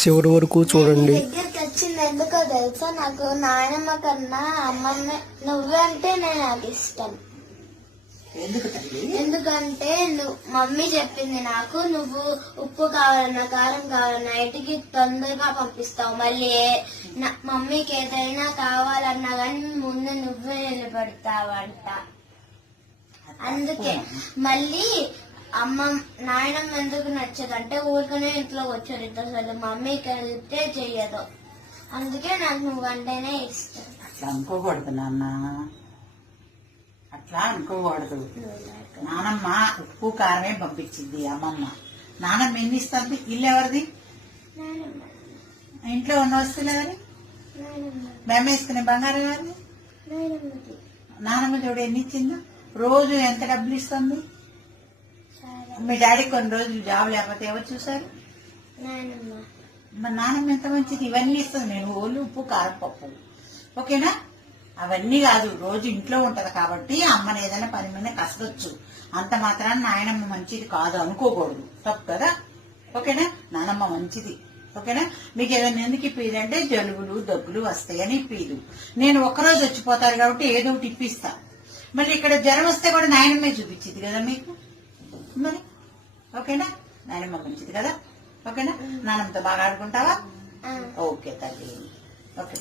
చివరి వరకు చూడండి. దగ్గరికి వచ్చింది ఎందుకో తెలుసా, నాకు నాయనమ్మ కన్నా అమ్మమ్మ నువ్వే అంటే నాకు ఇష్టం. ఎందుకంటే మమ్మీ చెప్పింది నాకు, నువ్వు ఉప్పు కావాలన్నా కారం కావాలన్నా ఇంటికి తొందరగా పంపిస్తావు, మళ్ళీ మమ్మీకి ఏదైనా కావాలన్నా కానీ ముందు నువ్వే నిలబడతావంట. అందుకే మళ్ళీ నాయనమ్మ ఎందుకు నచ్చదంటే ఊరికనే ఇంట్లో వచ్చారు అసలు మమ్మీకి వెళ్తే చెయ్యదు. అందుకే నాకు నువ్వంటేనే ఇష్టం. అట్లా అనుకోకూడదు నాన్న, అట్లా అనుకోకూడదు. నానమ్మ ఉప్పు కారమే పంపించింది అమ్మమ్మ. నానమ్మ ఎన్ని ఇస్తుంది? ఇల్లు ఎవరిది? ఇంట్లో ఉన్న వస్తువులు ఎవరి? మేము వేసుకునే బంగారం ఎవరిది? నానమ్మ చూడు ఎన్ని ఇచ్చిందో. రోజు ఎంత డబ్బులు ఇస్తుంది? మీ డాడీ కొన్ని రోజులు జాబ్ లేకపోతే ఎవరు చూసారు? మరి నానమ్మ ఎంత మంచిది, ఇవన్నీ ఇస్తుంది. నేను ఓళ్ళు ఉప్పు కారం పప్పు, ఓకేనా? అవన్నీ కాదు, రోజు ఇంట్లో ఉంటది కాబట్టి అమ్మని ఏదైనా పని మీద కసరొచ్చు. అంత మాత్రాన నాయనమ్మ మంచిది కాదు అనుకోకూడదు, తప్పు కదా, ఓకేనా? నానమ్మ మంచిది, ఓకేనా? మీకు ఏదైనా ఎందుకు ఇప్పిది అంటే జలుబులు దగ్గులు వస్తాయని ఇప్పిదు. నేను ఒక్కరోజు వచ్చిపోతారు కాబట్టి ఏదో ఒకటి ఇప్పిస్తా. మళ్ళీ ఇక్కడ జ్వరం వస్తే కూడా నాయనమ్మే చూపించింది కదా మీకు, మరి ఓకేనా? నాయనమ్మ మంచిది కదా, ఓకేనా? నానమ్మతో బాగా ఆడుకుంటావా? ఓకే తల్లి, ఓకే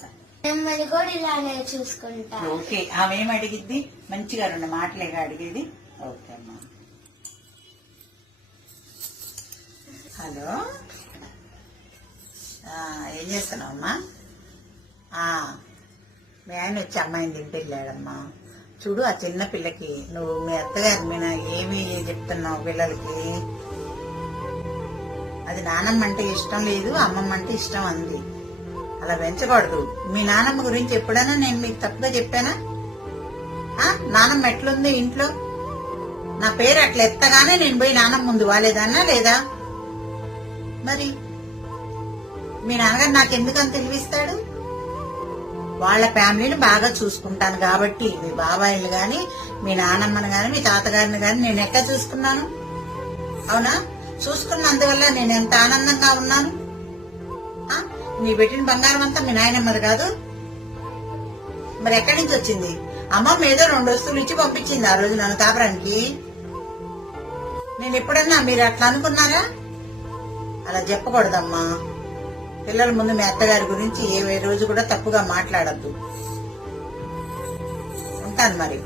కూడా ఇలానే చూసుకుంటా. ఓకే, ఆమె ఏం అడిగిద్ది? మంచిగా 2 మాటలేగా అడిగేది. ఓకే అమ్మా. హలో, ఏం చేస్తున్నావు అమ్మా? మీ ఆయన వచ్చి అమ్మాయిని తింటే వెళ్ళాడమ్మా. చూడు ఆ చిన్న పిల్లకి నువ్వు మీ అత్తగారి మీద ఏమి చెప్తున్నావు పిల్లలకి? అది నానమ్మ అంటే ఇష్టం లేదు, అమ్మమ్మ అంటే ఇష్టం అంది. అలా పెంచకూడదు. మీ నానమ్మ గురించి ఎప్పుడైనా నేను మీకు తప్పుగా చెప్పానా? నానమ్మ ఎట్లుంది ఇంట్లో? నా పేరు అట్లా ఎత్తగానే నేను పోయి నానమ్మ ముందు వాలేదన్నా లేదా? మరి మీ నాన్నగారు నాకెందుకని తెలివిస్తాడు? వాళ్ళ ఫ్యామిలీని బాగా చూసుకుంటాను కాబట్టి. మీ బాబాయిలు గాని, మీ నానమ్మని గాని, మీ తాతగారిని గాని నేను ఎక్కడ చూసుకున్నాను? అవునా? చూసుకున్నందువల్ల నేను ఎంత ఆనందంగా ఉన్నాను. నీ పెట్టిన బంగారం అంతా మీ నాయనమ్మది కాదు, మరి ఎక్కడి నుంచి వచ్చింది? అమ్మమ్మ ఏదో 2 వస్తువులు ఇచ్చి పంపించింది ఆ రోజు నన్ను కాపురానికి. నేను ఎప్పుడన్నా మీరు అట్లా అనుకున్నారా? అలా చెప్పకూడదమ్మా. పిల్లల ముందు మీ అత్తగారి గురించి ఏ రోజు కూడా తప్పుగా మాట్లాడద్దు. ఉంటాను మరి.